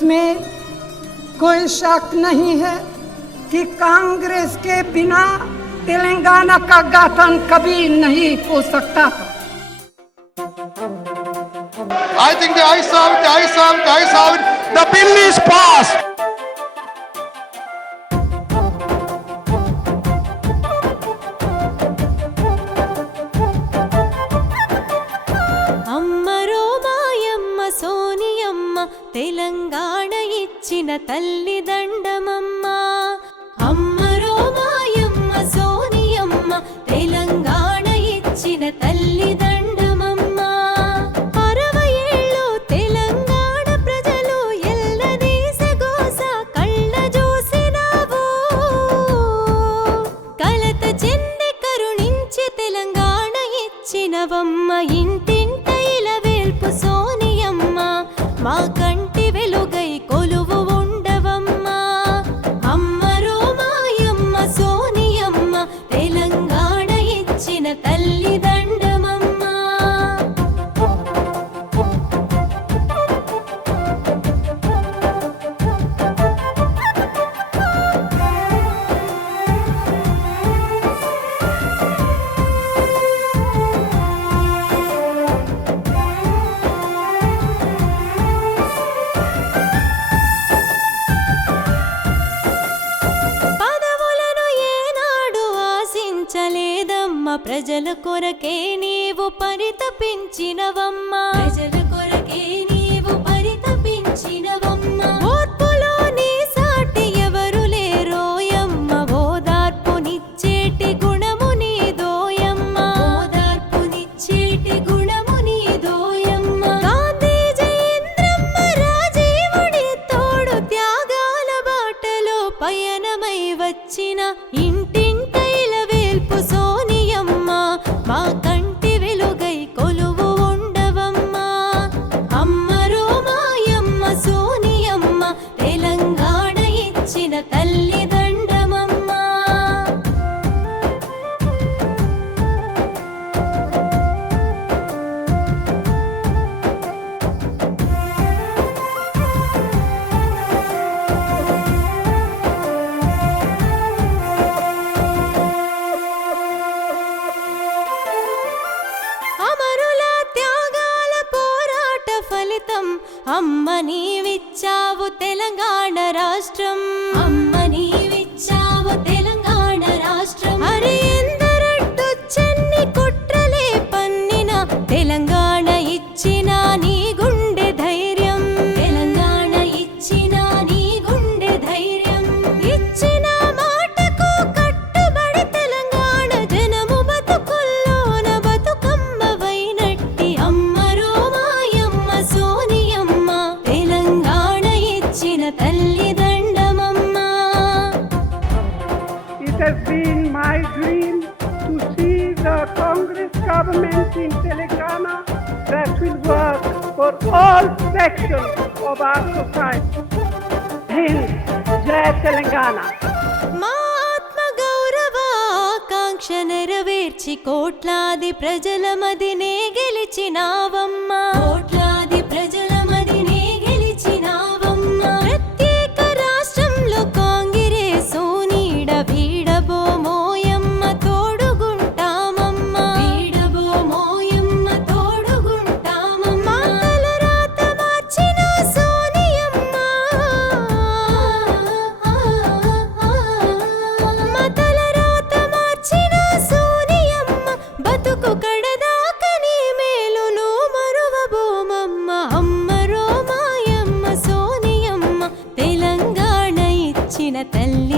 इसमें कोई शक नहीं है कि कांग्रेस के बिना तेलंगाना का गठन कभी नहीं हो सकता था। I think the ayes have it. The bill is passed. అమ్మరో మాయమ్మ సోనియమ్మ తెలంగాణ ఇచ్చిన తల్లి దండమమ్మ. అమ్మరో మాయమ్మ సోనియమ్మ తెలంగాణ ఇచ్చిన తల్లి దండమమ్మ. 60 ఏళ్ళు తెలంగాణ ప్రజలు ఎల్లదీస గోస కళ్ళ చూసినావు. కలత చెంది కరుణించి తెలంగాణ ఇచ్చినవమ్మ. ఇంటింట ఇలవేల్పు సోనియమ్మ మా కంటి వెలుగై కొలువు ఉండవమ్మా. అమ్మరో మాయమ్మ సోనియమ్మ తెలంగాణ ఇచ్చిన తల్లి దండమమ్మ. పదవులను ఏనాడు ఆశించలేదమ్మ, ప్రజల కొరకే నీవు పరితపించినవమ్మ. ప్రజల కొరకే నీవు పరితపించినవమ్మ. ఓర్పులో నీ సాటి ఎవరు లేరోయమ్మ, ఓదార్పునిచ్చేటి గుణము నీదోయమ్మ. ఓదార్పునిచ్చేటి గుణము నీదోయమ్మ. గాంధీజీ ఇంద్రమ్మ రాజీవుడి తోడు త్యాగాల బాటలో పయనమై వచ్చిన ఇంటింట ఇలవేల్పు సోనియమ్మ మా కంటి వెలుగై కొలువు ఉండవమ్మా. అమ్మరో మాయమ్మ సోనియమ్మ తెలంగాణ ఇచ్చిన తల్లి దండమమ్మ. అమరుల త్యాగాల పోరాట ఫలితం అమ్మ నీవిచ్చావు తెలంగాణ రాష్ట్రం. అమ్మ నీవిచ్చావు తెలంగాణ రాష్ట్రం. అరే ఎందరడ్డొచ్చన్ని కుట్రలే పన్నిన తెలంగాణ ఇచ్చిన నీ గుండె ధైర్యం. తెలంగాణ ఇచ్చిన నీ గుండె ధైర్యం. ఇచ్చిన మాటకు కట్టుబడి తెలంగాణ జనము బతుకుల్లోన బతుకమ్మవైనట్టి అమ్మరో మాయమ్మ సోనియమ్మ తెలంగాణ ఇచ్చిన తల్లి దండమమ్మ. It has been my dream to see the Congress government in Telangana that will work for all sections of our society. Hind, Jai Telangana. మా ఆత్మ గౌరవ ఆకాంక్ష నెరవేర్చి కోట్లాది ప్రజల మదినే గెలిచినావమ్మా. కోట్లాది ప్రజల మదినే గెలిచినావమ్మా. ప్రత్యేక రాష్ట్రంలో కాంగ్రెసు నీడ వీడబోమోయమ్మ తోడుగుంటామమ్మ. వీడబోమోయమ్మ తోడుగుంటామమ్మ. తల రాత మార్చిన సోనియమ్మ. తల రాత మార్చిన సోనియమ్మ బతుకు కడదాక నీ మేలును మరువబోమమ్మ. అమ్మరో మాయమ్మ సోనియమ్మ తెలంగాణ ఇచ్చిన తల్లి